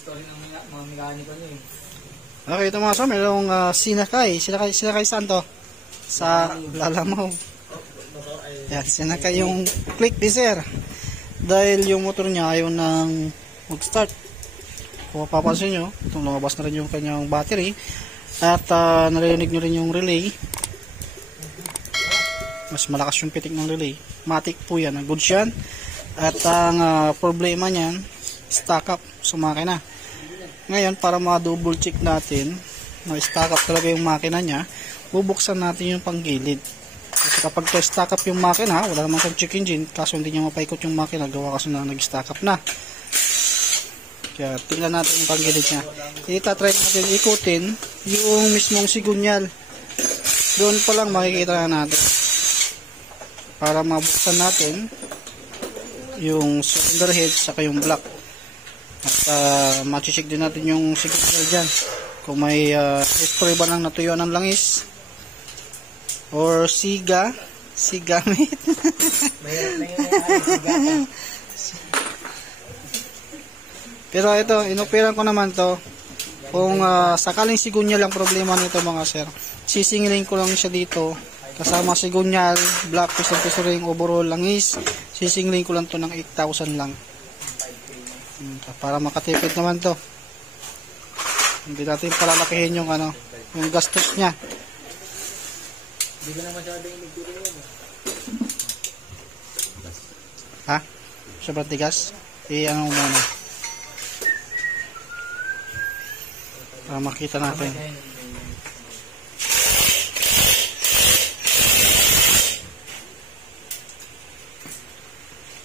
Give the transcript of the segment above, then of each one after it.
story ng mga mekaniko nyo eh. Okay, ito mga sir, mayroong sinakay saan to? Sa Lalamaw. Yan, sinakay yung click diesel. Dahil yung motor niya ayaw nang mag-start. Kung mapapansin nyo, itong lumabas na rin yung kanyang battery. At narinig nyo rin yung relay. Mas malakas yung pitik ng relay. Matic po yan, good yan. At ang problema niyan, stock up sa makina. Ngayon, para ma-double check natin na stock up talaga yung makina niya, bubuksan natin yung panggilid. Kasi kapag stock up yung makina, wala naman siyang check engine, kaso hindi niya mapaikot yung makina, gawa kasi na nag-stock up na. Kaya tingnan natin yung panggilid niya. Itatry natin ikutin yung mismong sigunyal. Doon pa lang makikita na natin. Para mabuksan natin yung cylinder head saka yung block. At ma-check din natin yung sigunyal dyan. Kung may history ba ng natuyuan ng langis or sigamit. Pero ito, inoperan ko naman to. Kung sakaling sigunyal ang problema nito mga sir, sisingilin ko lang siya dito kasama sigunyal, black piston ring, overall langis. Sisingilin ko lang to ng 8,000 lang para makatipid naman to. Hindi natin palalakihin yung yung gastos niya. Hindi ko na masyado yung nagturo yun. Ha? Sobrang tigas? Ano muna? Para makita natin.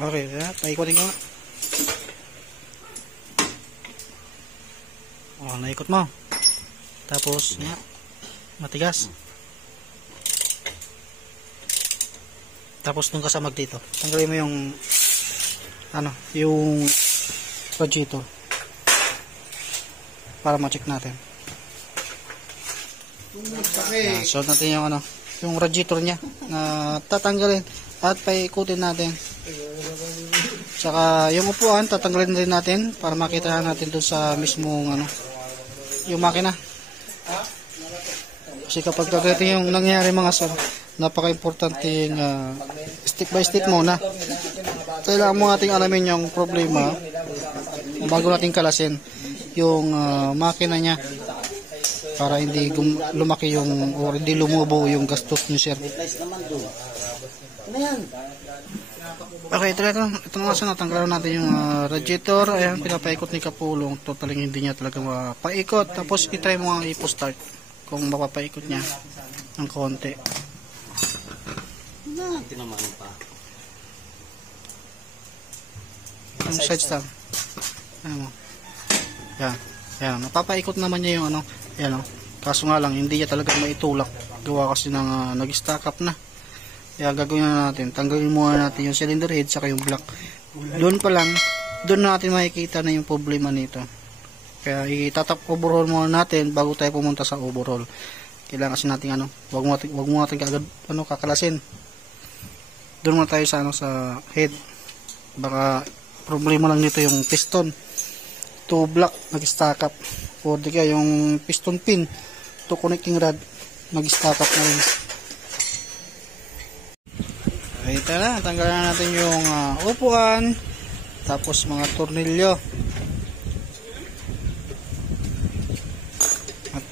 Okay, paikutin ko nga. Naikot mo. Tapos, matigas. Tapos nung kasamag dito, tanggalin mo yung yung radiator para ma-check natin. So natin yung yung radiator niya na tatanggalin at paikutin natin. Saka yung upuan tatanggalin din natin para makita natin doon sa mismong yung makina. Kasi kapag ganito yung nangyari mga sir, napaka-importante yung step by step muna. Kailangan mo nating alamin yung problema bago natin kalasin yung makina niya para hindi lumaki yung o hindi lumubo yung gastos niyo sir. Okay, ito nga sa natanggalan natin yung radiator. Ayan, pinapaikot ni Kapulong. Totaling hindi niya talaga mapaikot. Tapos itry mo nga ipo-start kung mapapaikot niya ng konti. Tinamaan pa. Yung side stand. Ayan mo. Yan. Yan. Napapaikot naman niya yung Yan o. Kaso nga lang, hindi niya talaga maitulak. Gawa kasi ng nag-stack up na. Kaya gagawin na natin. Tanggalin muna natin yung cylinder head saka yung block. Doon pa lang, doon natin makikita na yung problema nito. Kaya itatap overhaul muna natin bago tayo pumunta sa overhaul. Kailangan kasi natin wag mo natin kaagad kakalasin. Doon muna tayo sa head. Baka problema lang nito yung piston. To block nag-stack up. O di kaya yung piston pin to connecting rod nag-stack up na rin. Okay, ito na. Tanggalan na natin yung upuan. Tapos mga tornilyo. At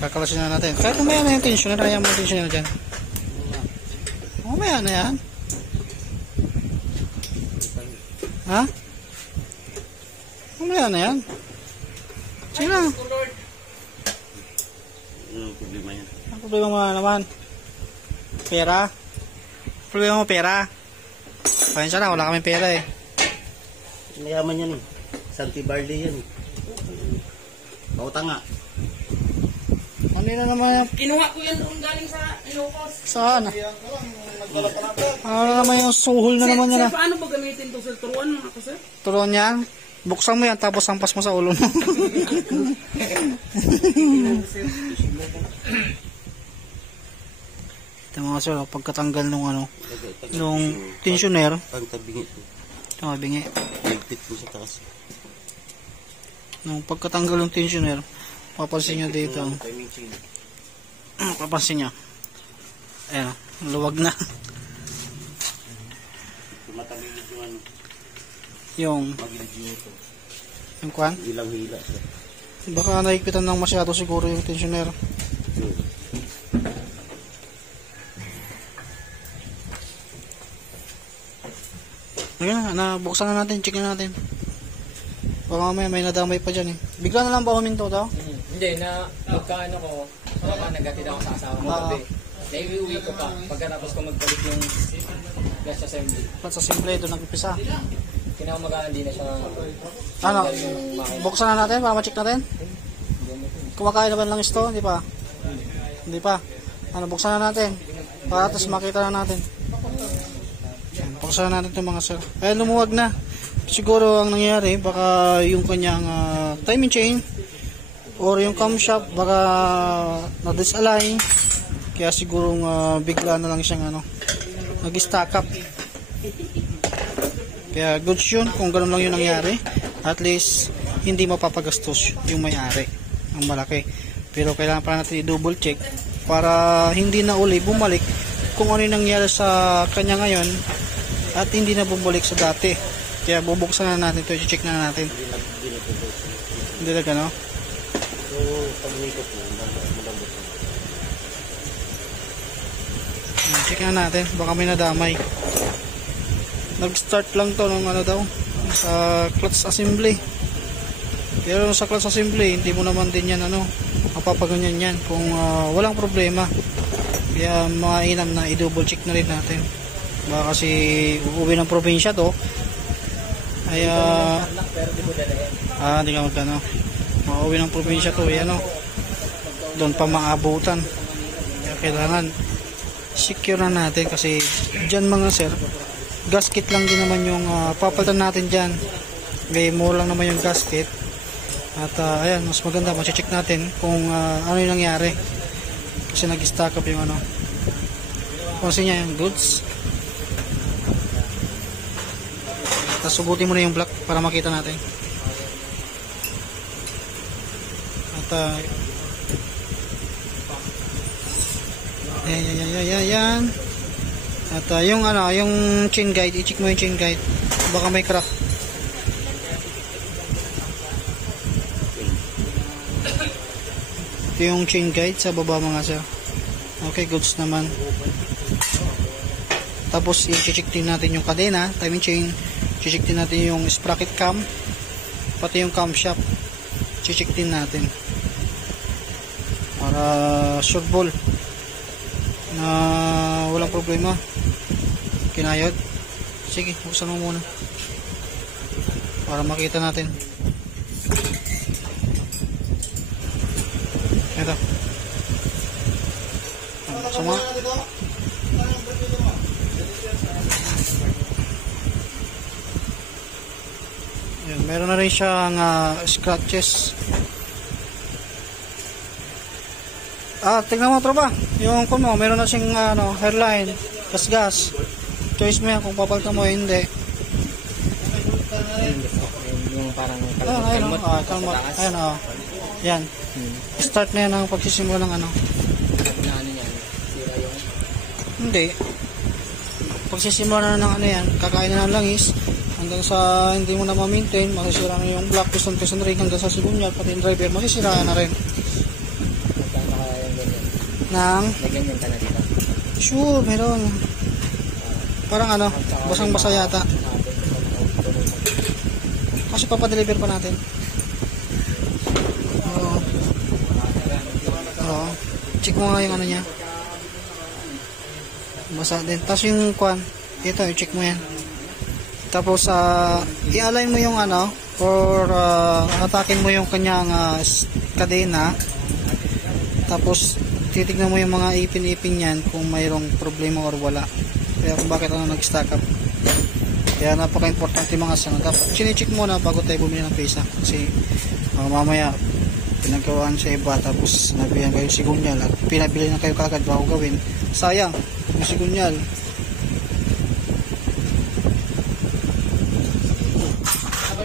kakalasin na natin. Kahit umaya na yung tensioner. Ayaw mo yung tensioner dyan. Umaya na yan. Ha? Umaya na yan. Sige na. Ano problema yan? Ang problema mo naman? Pera? Problema mo pera? Pasensya na, wala kaming pera eh. Mayaman yan eh. Santi Barley yan eh. Pautang nga. Ano na naman yung... Kinuha ko yan kung galing sa Ilocos. Saan? Ano naman yung suhol na naman yan? Sir, paano ba gamitin ito sir? Turuan mo ako sir? Turuan yan? Buksan mo yan tapos sampas mo sa ulo mo. Ito mga sir, pagkatanggal nung nung tensioner. Pagkabingi ito. Ito nga bingi. Ligpit mo sa taas. Nung pagkatanggal ng tensioner, papansin nyo dito. Timing chain. Papansin nyo. Ayan, luwag na. Tumatagilid yung ano. yung Magilid yung ito. yung kwan. Ilang hila siya. Baka naigpitan ng masyado siguro yung tensioner. Ayan na, buksan na natin, check na natin. Baka mamaya may nadamay pa dyan eh. Bigla na lang ba huminto daw? Hindi, na pagkaano ko, baka nagatid ako sa asawa ko gabi. Naiuwi ko pa, pagkatapos ko magpalit yung gas assembly. At sa simple, doon nagpipisa. Kinakamagaan din na siya. Ano, Yung makina. buksan na natin para ma-check natin? Kumakain na ba lang ito? Hindi pa? Hindi pa. Ano, buksan na natin. Para tapos makita na natin. Buksan na natin itong mga sir. Ay, lumuwag na. Siguro ang nangyari, baka yung kanyang timing chain or yung camshaft baka na-disalign. Kaya siguro bigla na lang siyang nag-stack up. Kaya goods yun kung gano'n lang yung nangyari. At least hindi mapapagastos yung may-ari ang malaki. Pero kailangan pa natin i-double check para hindi na uli bumalik kung ano yung nangyari sa kanya ngayon at hindi na bumalik sa dati. Kaya bubuksan na natin ito, i-check na natin. Hindi na gano'n. So, pag nikot mo, malambot mo. Check na natin, baka may nadamay. Nag-start lang to ng daw sa clutch assembly. Pero sa clutch assembly, hindi mo naman din yan mapapaganyan yan kung walang problema. Kaya mainam na i-double check na rin natin. Baka kasi uuwi ng probinsya to. Ay hindi ka magkano. Mauwi ng probinsya to, doon pa maabutan. Kaya kailangan secure na natin kasi dyan mga sir, gasket lang din naman yung papalitan natin dyan. Gaya mo lang naman yung gasket. At ayan, mas maganda ma-check natin kung ano yung nangyari. Kasi nag-stack up yung kasi niya yung goods. Tapos subutin mo na yung block para makita natin. At yan. At yung yung chain guide, i-check mo yung chain guide. Baka may crack. Ito yung chain guide sa baba mga sir. Okay, goods naman. Tapos i-check din natin yung kadena, timing chain. I-check din natin yung sprocket cam, pati yung camshaft. I-check din natin para sure ball na walang problema. Kinayod. Sige, buksan mo muna para makita natin. Ito. Sama. Ayan, meron na rin siyang scratches. Tingnan mo tropa. Yung kuno, meron na siyang hairline, gas. Choice mo yan kung papalitan mo o hindi. Yung parang Kalmot. Ayan o. Yan. Start na yan ang pagsisimula ng na ano yan, sira yung Hindi. Pagsisimula na ng yan, kakain na ng langis hanggang sa hindi mo na ma-maintain, masisira na yung block, piston ring hanggang sa sigunyal, pati yung driver, masisira na rin. magkano kaya yung ganyan. May ganyan ka na dito. Sure, meron. Parang basang-basa yata. Kasi papadeliver pa natin. Oo. Check mo nga yung niya. Basa din. Tapos yung ito, i-check mo yan. Tapos, i-align mo yung or atakin mo yung kanyang kadena. Tapos, titignan mo yung mga ipin-ipin yan kung mayroong problema or wala. Kaya kung bakit nag-stack up. Kaya napaka-importante mga sana. Dapat chine-check muna bago tayo bumili ng pesa. Kasi mamaya, pinagkawaan sa iba tapos nabihan kayo sigunyal at pinabili na kayo kagad bago gawin. Sayang, yung sigunyal.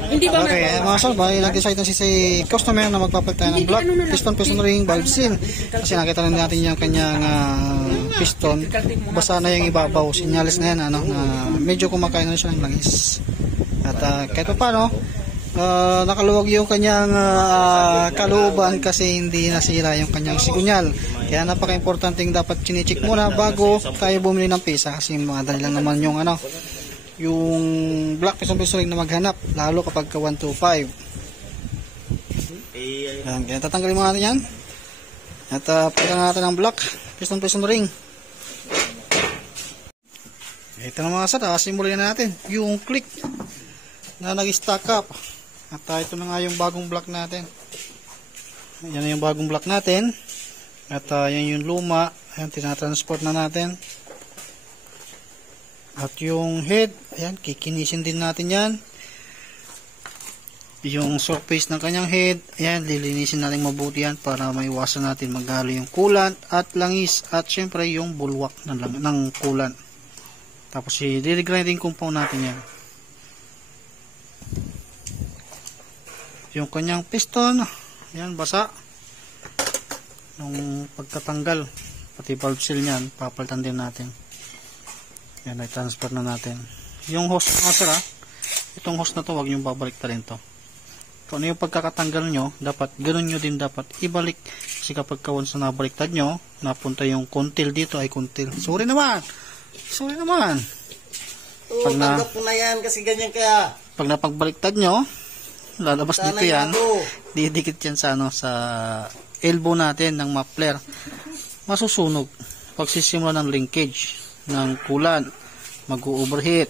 Hindi Hindi ba Okay, mga sir, bali nag-decide na si customer na magpapalit tayo ng block, piston ring, valve seal. Kasi nakita na natin yung kanyang piston. Basa na yung ibabaw, sinyalis na yan, na medyo kumakain na siya ng langis. At kahit pa paano, nakaluwag yung kanyang kalooban kasi hindi nasira yung kanyang sigunyal. Kaya napaka-importante dapat chine-check muna bago tayo bumili ng pisa kasi madali lang naman yung yung black piston ring na maghanap lalo kapag ka 125. Yan, kaya tatanggalin mo natin yan at pagka natin ang black piston ring. Ito na mga sir, simulan na natin yung click na nag-stack up. At ito na nga yung bagong block natin. Yan yung bagong block natin. At yan yung luma. Ayan, tinatransport na natin. At yung head, ayan, kikinisin din natin yan. Yung surface ng kanyang head, ayan, lilinisin natin mabuti yan para maiwasan natin maghalo yung coolant at langis. At syempre yung bulwak ng coolant. Tapos i-regrinding compound natin yan. Yung kanyang piston, ayan, basa. Nung pagkatanggal, pati valve seal niyan, papalitan din natin. Yan, i-transfer na natin. Yung hose nga sir, itong hose na to, wag nyo babalik na rin to. Kung ano yung pagkakatanggal nyo, dapat, ganun nyo din dapat ibalik. Kasi kapag once na nabaliktad nyo, napunta yung kontil dito, ay kontil. Sorry naman! Oo, tanggap ko na yan kasi ganyan kaya. Pag napagbaliktad nyo, lalabas dito yan, didikit yan sa, sa elbow natin ng muffler. Masusunog. Pagsisimula ng linkage ng coolant, mag-overheat.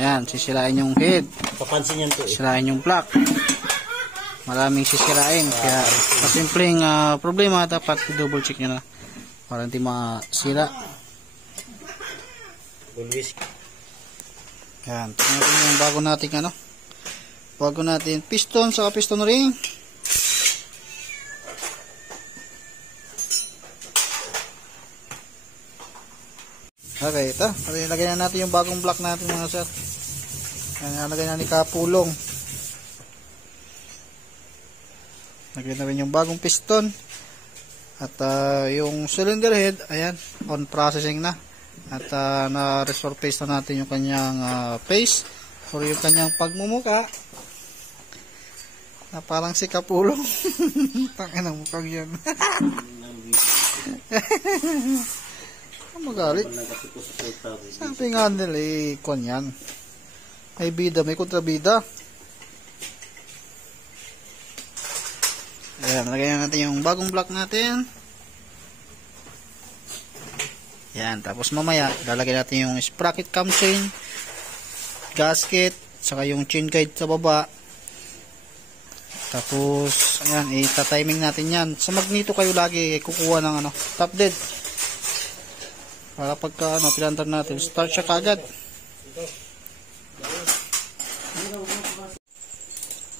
Yan, sisirain yung head. Papansin yan to. Sisirain yung block. Maraming sisirain. Kaya, simpleng problema, dapat i-double check nyo na para hindi masira. Always. Yan, tingnan natin yung bago natin piston sa piston ring. Okay, ito. Lagyan na natin yung bagong block natin mga sir. Yan, lagyan na ni kapulong. Lagyan na rin yung bagong piston. At yung cylinder head, ayan, on processing na. At na-resurface na natin yung kanyang face or yung kanyang pagmumuka. Na parang si kapulong. Tangin ang mukhang yan. Magalit. Sabi nga nila kon yan. May bida, may kontrabida. Ayan, lagyan natin yung bagong block natin. Yan, tapos mamaya lalagyan natin yung sprocket cam chain, gasket, saka yung chain guide sa baba. Tapos ayan, ita-timing natin yan. Sa magneto kayo lagi kukuha ng top dead. Para pagka pinantar natin, start siya kagad.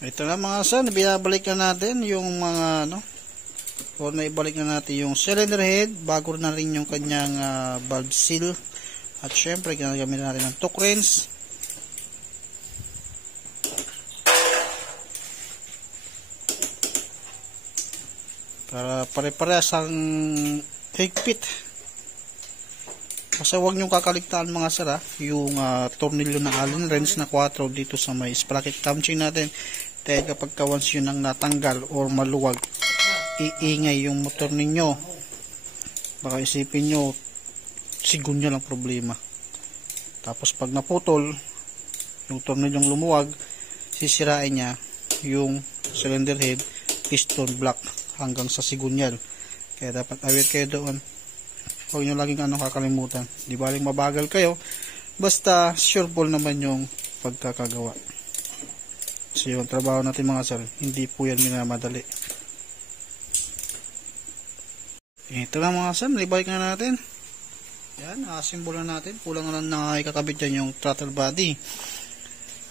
Ito na mga sir, binabalik na natin yung mga o naibalik na natin yung cylinder head, bago na rin yung kanyang valve seal. At syempre, ginagamit natin ng torque wrench. Para pare-parehas ang higpit. Kasi huwag nyo kakaligtaan mga sir, yung tornilyo na Allen wrench na 4 dito sa may sprocket cam chain natin. Dahil kapag once yun ang natanggal or maluwag, iingay yung motor ninyo. Baka isipin nyo sigunya lang problema. Tapos pag naputol yung tornilyong lumuwag, sisirain niya yung cylinder head, piston, block hanggang sa sigunyal. Kaya dapat aware kayo doon. Huwag nyo laging kakalimutan. Di baling mabagal kayo, basta sureball naman yung pagkakagawa. Kasi yung trabaho natin mga sir, hindi po yan minamadali. Ito lang mga sir, ibalik na natin. Yan, simbolan natin. Kulang lang na ikakabit dyan yung throttle body.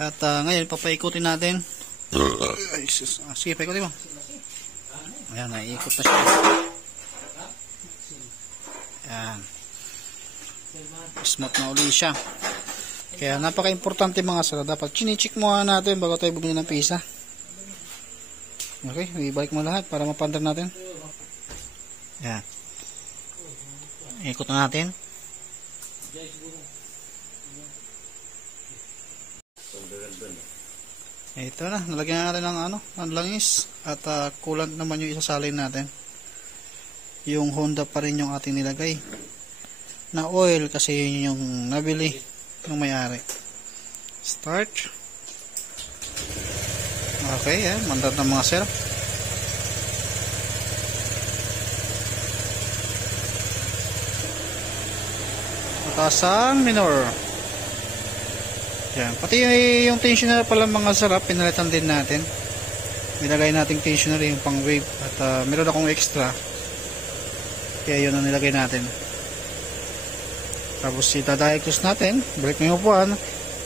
At ngayon, papaikutin natin. Ay, sige, paikutin mo. Ayan, naiikot na siya. Ayan. Smooth na uli siya. Kaya napaka-importante mga sir, dapat chinichik muna natin bago tayo bumili ng pisa. Okay, ibalik mo lahat para mapandar natin. Yan. Ikot na natin. Ito na, nalagyan na natin ng langis at coolant naman yung isasalin natin. Yung Honda pa rin yung ating nilagay na oil kasi yun yung nabili ng may-ari. Start. Okay, mandat ng mga sir. Patasan minor. Yan. Pati yung tensioner pala mga sarap, pinalitan din natin. Nilagay natin tensioner yung pang wave at meron akong extra. Kaya yun ang nilagay natin. Tapos itadiagnose natin, break na yung upuan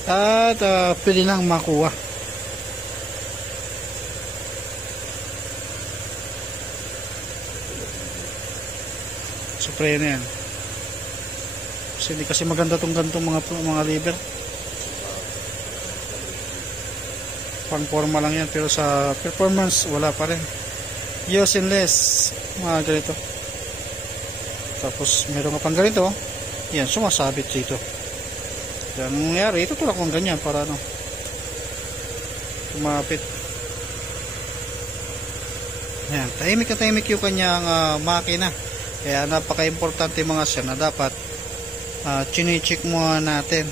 at pwede lang makuha. Spray na yan. Kasi hindi kasi maganda tong gantong mga lever. Pang forma lang yan, pero sa performance wala pa rin. Useless mga ganito. Tapos meron ka pang ganito, yan, sumasabit dito. Yan ang nangyari, itutulak kong ganyan para kumapit. Yan, tahimik na tahimik yung kanyang makina. Kaya napaka-importante mga sir na dapat chine-check muna natin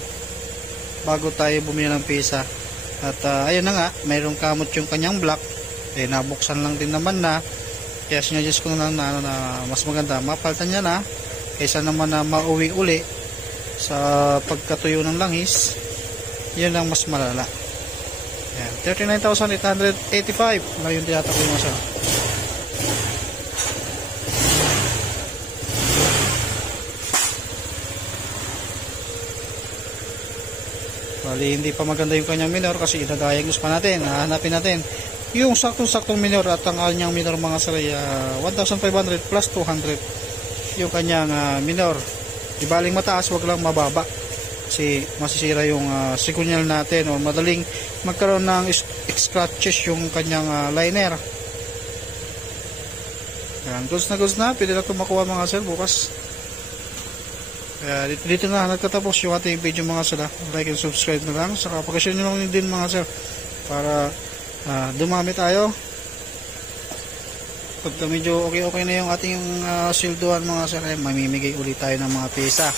bago tayo bumili ng pisa. At ayun na nga, mayroong kamot yung kanyang block. Nabuksan lang din naman na. Kaya sinuggest ko na lang na mas maganda mapalitan niya na kaysa naman na mauwi uli sa pagkatuyo ng langis. Yun ang mas malala. Yan, 39,885 na yung tinatakbo mo siya. Bali, hindi pa maganda yung kanyang minor kasi itadiagnose pa natin. Hahanapin natin yung saktong-saktong minor at ang kanyang minor mga saray 1,500 plus 200 yung kanyang minor. Ibaling mataas, wag lang mababa kasi masisira yung signal natin o madaling magkaroon ng scratches yung kanyang liner. Yan, goods na, pwede na ito makuha mga sir bukas. Kaya dito na nagtatapos yung ating video mga sir. Like and subscribe na lang, saka pakishare nyo lang din mga sir para dumami tayo. Pag medyo okay na yung ating silduhan mga sir, mamimigay ulit tayo ng mga pisa.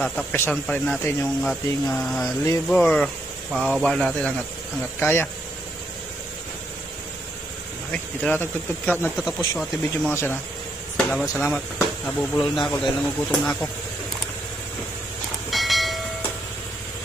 Tatapesan pa rin natin yung ating lever, pababa natin hanggat kaya. Okay, dito na nagtatapos yung ating video mga sir. Salamat. Nabubulol na ako dahil nangugutom na ako.